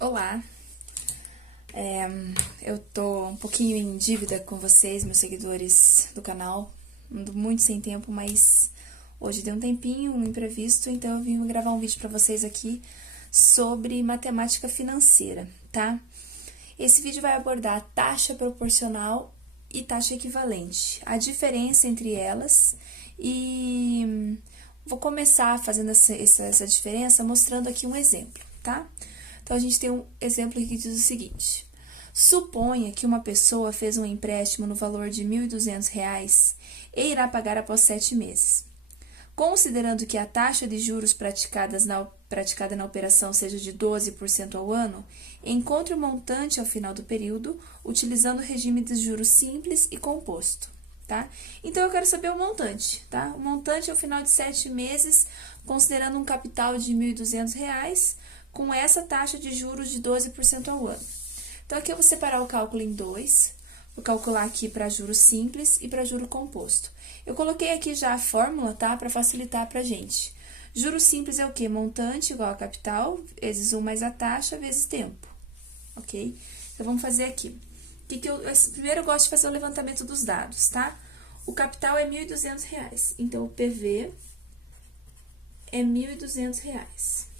Olá, eu tô um pouquinho em dívida com vocês, meus seguidores do canal. Ando muito sem tempo, mas hoje deu um tempinho, um imprevisto, então eu vim gravar um vídeo pra vocês aqui sobre matemática financeira, tá? Esse vídeo vai abordar taxa proporcional e taxa equivalente, a diferença entre elas e vou começar fazendo essa diferença mostrando aqui um exemplo, tá? Então, a gente tem um exemplo aqui que diz o seguinte: suponha que uma pessoa fez um empréstimo no valor de R$ 1.200 e irá pagar após 7 meses. Considerando que a taxa de juros praticada na operação seja de 12% ao ano, encontre o montante ao final do período, utilizando o regime de juros simples e composto. Tá? Então, eu quero saber o montante. Tá? O montante ao final de 7 meses, considerando um capital de R$ 1.200, com essa taxa de juros de 12% ao ano. Então, aqui eu vou separar o cálculo em dois. Vou calcular aqui para juros simples e para juro composto. Eu coloquei aqui já a fórmula, tá? Para facilitar pra gente. Juros simples é o quê? Montante igual a capital, vezes 1 mais a taxa, vezes tempo. Ok? Então, vamos fazer aqui. Primeiro, eu gosto de fazer o levantamento dos dados, tá? O capital é R$ 1.200. Então, o PV é R$ 1.200.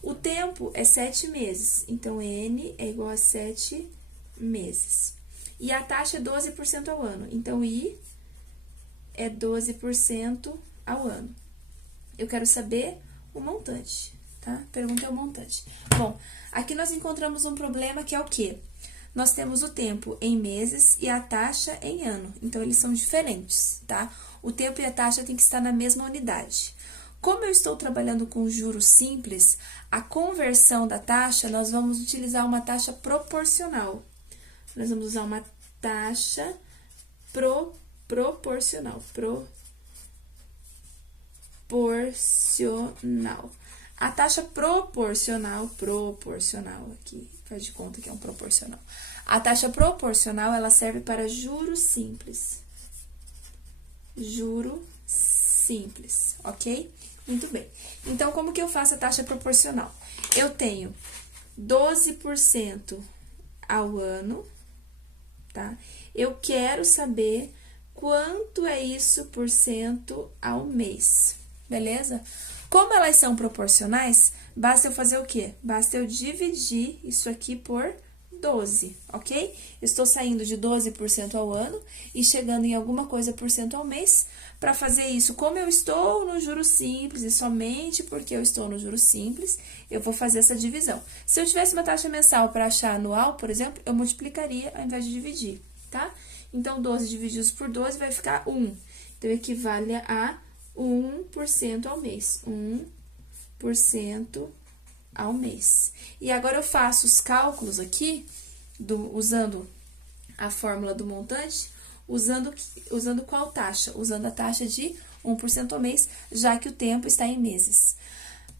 O tempo é 7 meses, então N é igual a 7 meses. E a taxa é 12% ao ano, então I é 12% ao ano. Eu quero saber o montante, tá? Pergunta é o montante. Bom, aqui nós encontramos um problema que é o quê? Nós temos o tempo em meses e a taxa em ano, então eles são diferentes, tá? O tempo e a taxa tem que estar na mesma unidade. Como eu estou trabalhando com juros simples, a conversão da taxa, nós vamos utilizar uma taxa proporcional. Nós vamos usar uma taxa proporcional. A taxa proporcional aqui, faz de conta que é um proporcional. A taxa proporcional, ela serve para juros simples. Juro simples, ok? Muito bem. Então, como que eu faço a taxa proporcional? Eu tenho 12% ao ano, tá? Eu quero saber quanto é isso por cento ao mês, beleza? Como elas são proporcionais, basta eu fazer o quê? Basta eu dividir isso aqui por 12, ok? Estou saindo de 12% ao ano e chegando em alguma coisa por cento ao mês. Para fazer isso, como eu estou no juros simples e somente porque eu estou no juros simples, eu vou fazer essa divisão. Se eu tivesse uma taxa mensal para achar anual, por exemplo, eu multiplicaria ao invés de dividir, tá? Então, 12 divididos por 12 vai ficar 1. Então, equivale a 1% ao mês. 1% ao mês. E agora eu faço os cálculos aqui, usando a fórmula do montante, usando qual taxa? Usando a taxa de 1% ao mês, já que o tempo está em meses.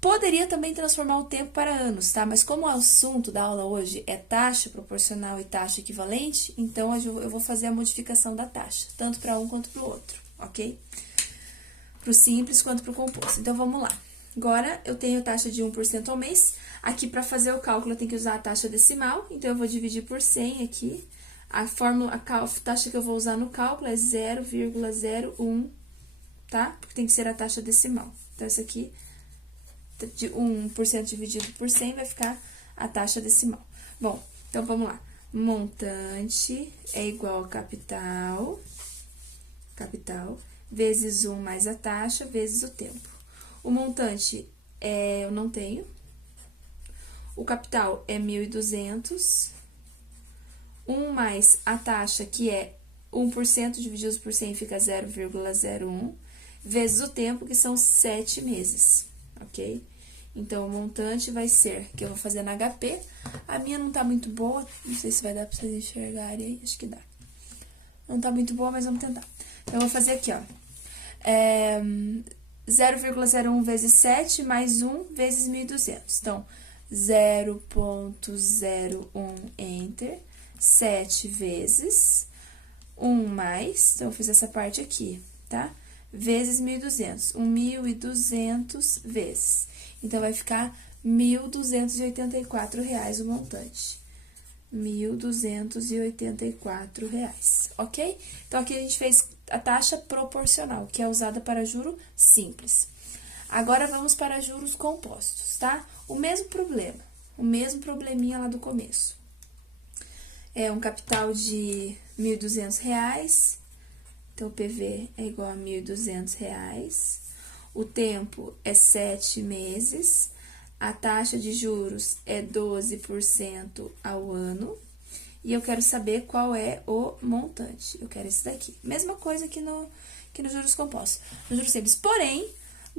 Poderia também transformar o tempo para anos, tá? Mas como o assunto da aula hoje é taxa proporcional e taxa equivalente, então eu vou fazer a modificação da taxa, tanto para um quanto para o outro, ok? Para o simples quanto para o composto. Então, vamos lá. Agora, eu tenho taxa de 1% ao mês. Aqui, para fazer o cálculo, eu tenho que usar a taxa decimal. Então, eu vou dividir por 100 aqui. A taxa que eu vou usar no cálculo é 0,01, tá? Porque tem que ser a taxa decimal. Então, essa aqui, de 1% dividido por 100, vai ficar a taxa decimal. Bom, então, vamos lá. Montante é igual a capital, vezes 1 mais a taxa, vezes o tempo. O montante eu não tenho. O capital é 1.200. 1 mais a taxa, que é 1% dividido por 100, fica 0,01, vezes o tempo, que são 7 meses, ok? Então, o montante vai ser, que eu vou fazer na HP. A minha não tá muito boa, não sei se vai dar pra vocês enxergarem aí, acho que dá. Não tá muito boa, mas vamos tentar. Então, eu vou fazer aqui, ó. 0,01 vezes 7 mais 1 vezes 1.200. Então, 0,01 enter, 7 vezes 1 mais, então eu fiz essa parte aqui, tá? Vezes 1.200, 1.200 vezes. Então, vai ficar R$ 1.284 o montante. R$ 1.284, ok? Então, aqui a gente fez a taxa proporcional, que é usada para juro simples. Agora, vamos para juros compostos, tá? O mesmo problema, o mesmo probleminha lá do começo. É um capital de R$ 1.200, então, o PV é igual a R$ 1.200. O tempo é 7 meses. A taxa de juros é 12% ao ano. E eu quero saber qual é o montante. Eu quero esse daqui. Mesma coisa que no juros compostos. No juros simples. Porém,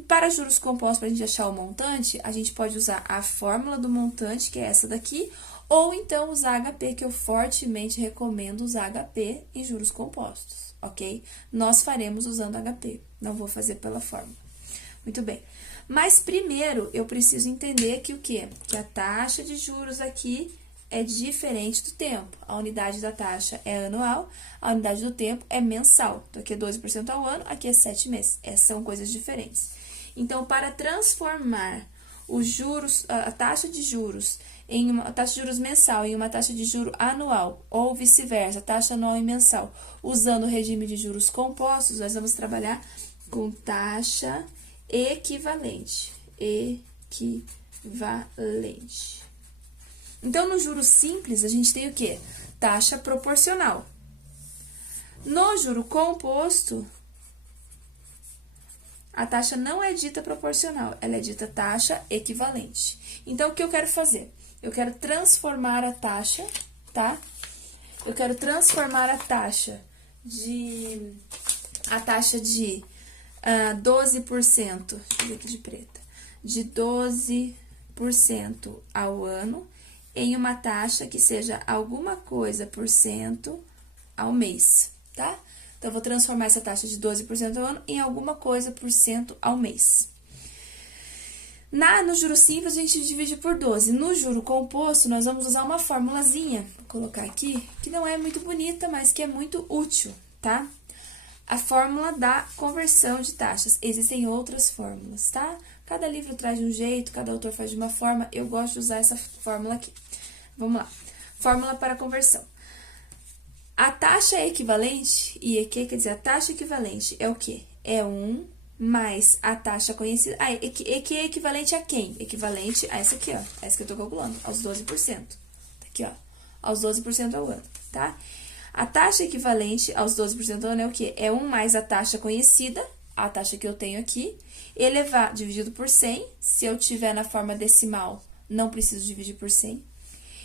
para juros compostos, para a gente achar o montante, a gente pode usar a fórmula do montante, que é essa daqui, ou então usar HP, que eu fortemente recomendo usar HP em juros compostos, ok? Nós faremos usando HP, não vou fazer pela fórmula. Muito bem. Mas primeiro, eu preciso entender que o quê? Que a taxa de juros aqui é diferente do tempo. A unidade da taxa é anual, a unidade do tempo é mensal. Então, aqui é 12% ao ano, aqui é 7 meses. Essas são coisas diferentes. Então, para transformar os juros, a taxa de juros em uma taxa de juros mensal em uma taxa de juro anual, ou vice-versa, taxa anual e mensal, usando o regime de juros compostos, nós vamos trabalhar com taxa equivalente. Equivalente. Então, no juro simples, a gente tem o quê? Taxa proporcional. No juro composto, a taxa não é dita proporcional, ela é dita taxa equivalente. Então, o que eu quero fazer? Eu quero transformar a taxa, tá? Eu quero transformar a taxa de 12%, deixa eu ver aqui de preta, de 12% ao ano em uma taxa que seja alguma coisa por cento ao mês, tá? Então, eu vou transformar essa taxa de 12% ao ano em alguma coisa por cento ao mês. No juro simples, a gente divide por 12. No juro composto, nós vamos usar uma formulazinha, vou colocar aqui, que não é muito bonita, mas que é muito útil, tá? A fórmula da conversão de taxas. Existem outras fórmulas, tá? Cada livro traz de um jeito, cada autor faz de uma forma. Eu gosto de usar essa fórmula aqui. Vamos lá. Fórmula para conversão. A taxa equivalente, IEQ, quer dizer, a taxa equivalente é o quê? É 1 mais a taxa conhecida. EQ é equivalente a quem? Equivalente a essa aqui, ó. Essa que eu tô calculando, aos 12%. Aqui, ó. Aos 12% ao ano, tá? A taxa equivalente aos 12% ao ano é o quê? É 1 mais a taxa conhecida, a taxa que eu tenho aqui, dividido por 100. Se eu tiver na forma decimal, não preciso dividir por 100.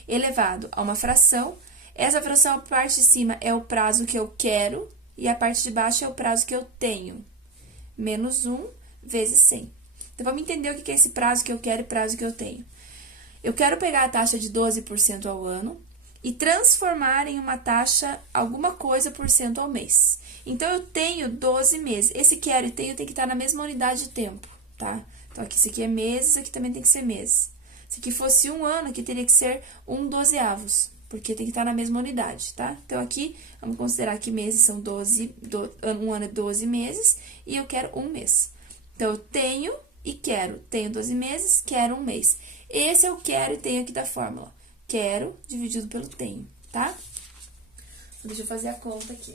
Elevado a uma fração. Essa fração, a parte de cima é o prazo que eu quero e a parte de baixo é o prazo que eu tenho. Menos 1 vezes 100. Então, vamos entender o que é esse prazo que eu quero e prazo que eu tenho. Eu quero pegar a taxa de 12% ao ano e transformar em uma taxa, alguma coisa por cento ao mês. Então, eu tenho 12 meses. Esse quero e tenho tem que estar na mesma unidade de tempo, tá? Então, aqui, isso aqui é meses, isso aqui também tem que ser meses. Se aqui fosse um ano, aqui teria que ser 1/12, porque tem que estar na mesma unidade, tá? Então, aqui, vamos considerar que meses são 12, um ano é 12 meses, e eu quero um mês. Então, eu tenho e quero. Tenho 12 meses, quero um mês. Esse eu quero e tenho aqui da fórmula. Quero dividido pelo tenho, tá? Então, deixa eu fazer a conta aqui.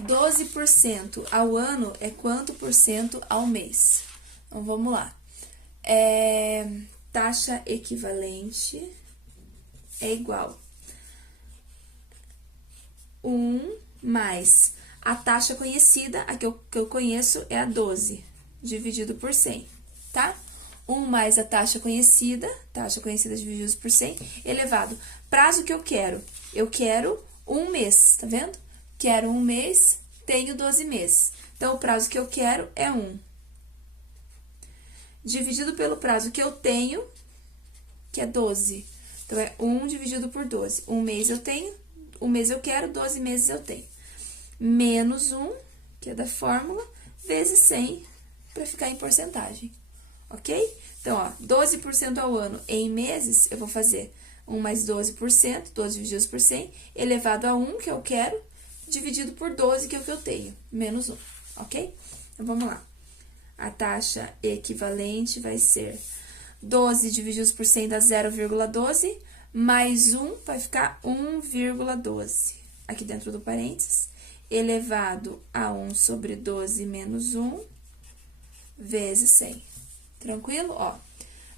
12% ao ano é quanto por cento ao mês? Então, vamos lá. Taxa equivalente é igual 1 mais a taxa conhecida, a que eu conheço é a 12, dividido por 100, tá? 1 mais a taxa conhecida dividido por 100, elevado. Prazo que eu quero um mês, tá vendo? Quero um mês, tenho 12 meses. Então, o prazo que eu quero é 1. Dividido pelo prazo que eu tenho, que é 12. Então, é 1 dividido por 12. Um mês eu tenho, um mês eu quero, 12 meses eu tenho. Menos 1, que é da fórmula, vezes 100, para ficar em porcentagem. Ok? Então, ó, 12% ao ano em meses, eu vou fazer 1 mais 12%, 12 divididos por 100, elevado a 1, que eu quero, dividido por 12, que é o que eu tenho, menos 1. Ok? Então, vamos lá. A taxa equivalente vai ser 12 divididos por 100 dá 0,12, mais 1 vai ficar 1,12. Aqui dentro do parênteses, elevado a 1 sobre 12 menos 1, vezes 100. Tranquilo? Ó,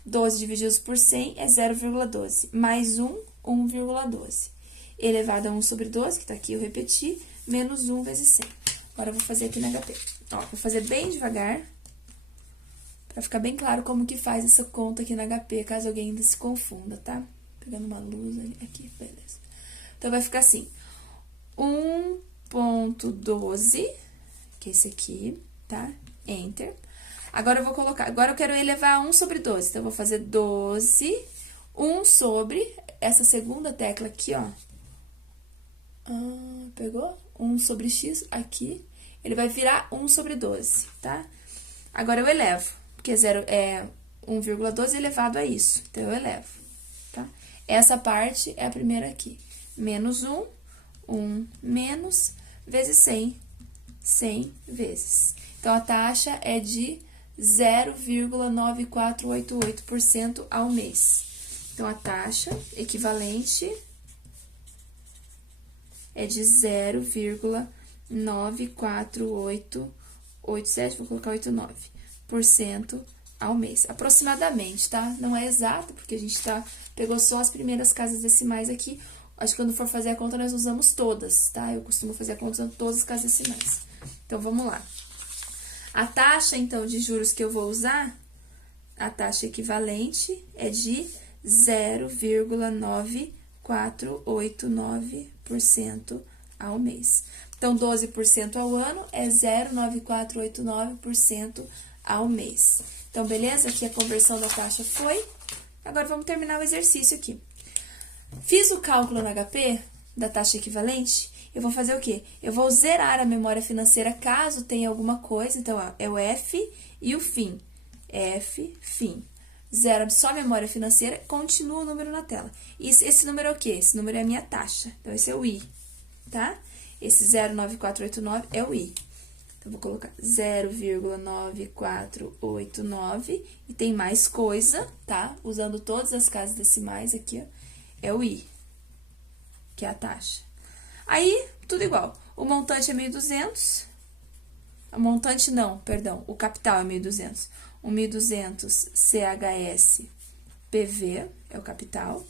12 divididos por 100 é 0,12, mais 1, 1,12. Elevado a 1 sobre 12, que tá aqui eu repeti, menos 1 vezes 100. Agora, eu vou fazer aqui na HP. Ó, vou fazer bem devagar, pra ficar bem claro como que faz essa conta aqui na HP, caso alguém ainda se confunda, tá? Pegando uma luz ali, aqui, beleza. Então, vai ficar assim, 1,12, que é esse aqui, tá? Enter. Agora, eu vou colocar, agora eu quero elevar a 1 sobre 12, então, eu vou fazer 12, 1 sobre, essa segunda tecla aqui, ó. Pegou? 1 sobre x aqui, ele vai virar 1 sobre 12, tá? Agora, eu elevo, porque 1,12 elevado a isso, então, eu elevo, tá? Essa parte é a primeira aqui, menos 1, 1 menos, vezes 100, 100 vezes. Então, a taxa é de 0,9488% ao mês. Então, a taxa equivalente é de 0,94887, vou colocar 89% ao mês. Aproximadamente, tá? Não é exato, porque a gente pegou só as primeiras casas decimais aqui. Acho que quando for fazer a conta, nós usamos todas, tá? Eu costumo fazer a conta usando todas as casas decimais. Então, vamos lá. A taxa, então, de juros que eu vou usar, a taxa equivalente é de 0,9489% ao mês. Então, 12% ao ano é 0,9489% ao mês. Então, beleza? Aqui a conversão da taxa foi. Agora, vamos terminar o exercício aqui. Fiz o cálculo no HP da taxa equivalente, eu vou fazer o quê? Eu vou zerar a memória financeira caso tenha alguma coisa. Então, ó, é o F e o fim. F, fim. Zero só a memória financeira, continua o número na tela. Esse número é o quê? Esse número é a minha taxa. Então, esse é o I, tá? Esse 0,9489 é o I. Então, vou colocar 0,9489 e tem mais coisa, tá? Usando todas as casas decimais aqui, ó, é o I, que é a taxa. Aí, tudo igual. O montante é 1.200. O montante não, perdão, o capital é 1.200. O 1.200 CHS PV é o capital.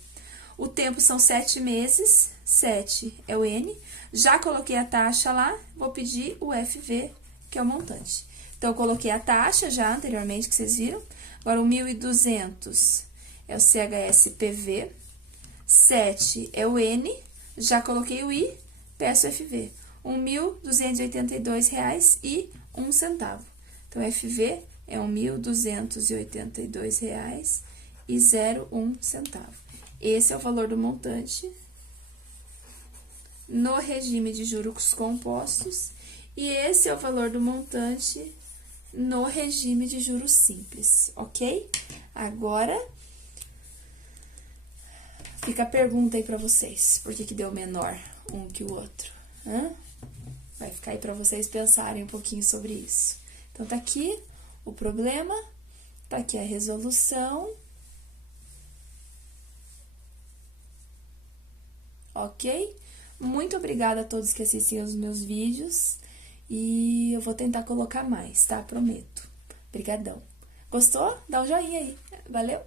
O tempo são 7 meses, 7 é o N. Já coloquei a taxa lá, vou pedir o FV, que é o montante. Então, eu coloquei a taxa já anteriormente, que vocês viram. Agora, o 1.200 é o CHS PV. 7 é o N, já coloquei o I, peço FV. R$ 1.282,01. Então, FV é R$ 1.282,01. Esse é o valor do montante no regime de juros compostos e esse é o valor do montante no regime de juros simples, ok? Agora, fica a pergunta aí pra vocês, por que deu menor um que o outro? Vai ficar aí pra vocês pensarem um pouquinho sobre isso. Então, tá aqui o problema, tá aqui a resolução. Ok? Muito obrigada a todos que assistem os meus vídeos e eu vou tentar colocar mais, tá? Prometo. Obrigadão. Gostou? Dá um joinha aí. Valeu?